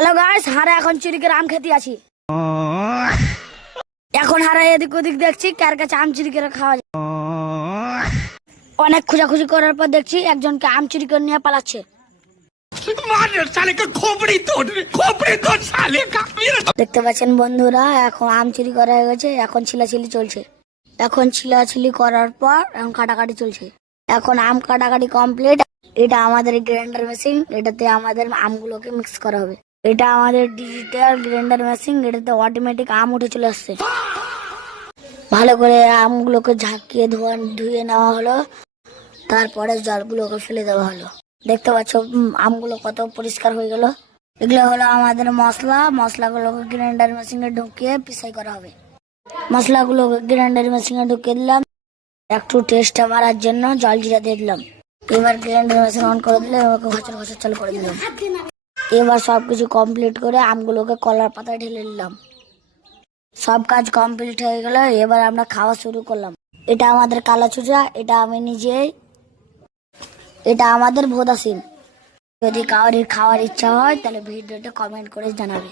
Hello guys, হারা এখন চুরিকে আম খেতে আছি। এখন হারা এদিক ওদিক দেখছি কার কাছে আম চুরি করে খাওয়া যায়। অনেক খোঁজাখুঁজি করার পর দেখছি একজনকে আম চুরি করে নিয়ে পালাচ্ছে। দেখতে পাচ্ছেন বন্ধুরা, এখন আম চুরি করা হয়ে গেছে। এখন ছিলাছিলি চলছে। এখন ছিলাছিলি করার পর এখন কাটাকাটি চলছে। এখন আম কাটাকাটি কমপ্লিট। এটা আমাদের গ্রাইন্ডার মেশিন, এটাতে আমাদের আমগুলোকে মিক্স করা হবে। এটা আমাদের ডিজিটাল গ্রাইন্ডার মেশিন, এটাতে অটোমেটিক আম উঠে চলে আসছে। ভালো করে আমগুলোকে ঝাঁকিয়ে ধুয়ে নেওয়া হলো, তারপরে জলগুলোকে ফেলে দেওয়া হলো। দেখতে পাচ্ছ আমগুলো কত পরিষ্কার হয়ে গেল। এগুলো হলো আমাদের মশলাগুলোকে গ্রাইন্ডার মেশিনে ঢুকিয়ে পিসাই করা হবে। মশলাগুলোকে গ্রাইন্ডার মেশিনে ঢুকিয়ে দিলাম, একটু টেস্টটা বাড়ার জন্য জল জিরা দিয়ে দিলাম। এবার গ্রাইন্ডার মেশিন অন করে দিলে ঘচর ঘচর চালু করে দিলাম। এবার সবকিছু কমপ্লিট করে আমগুলোকে কলার পাতায় ঢেলে নিলাম। সব কাজ কমপ্লিট হয়ে গেল। এবার আমরা খাওয়া শুরু করলাম। এটা আমাদের কালা চুচা, এটা আমি নিজেই, এটা আমাদের ভোদা সিম। যদি কারোর খাওয়ার ইচ্ছা হয় তাহলে ভিডিওটা কমেন্ট করে জানাবে।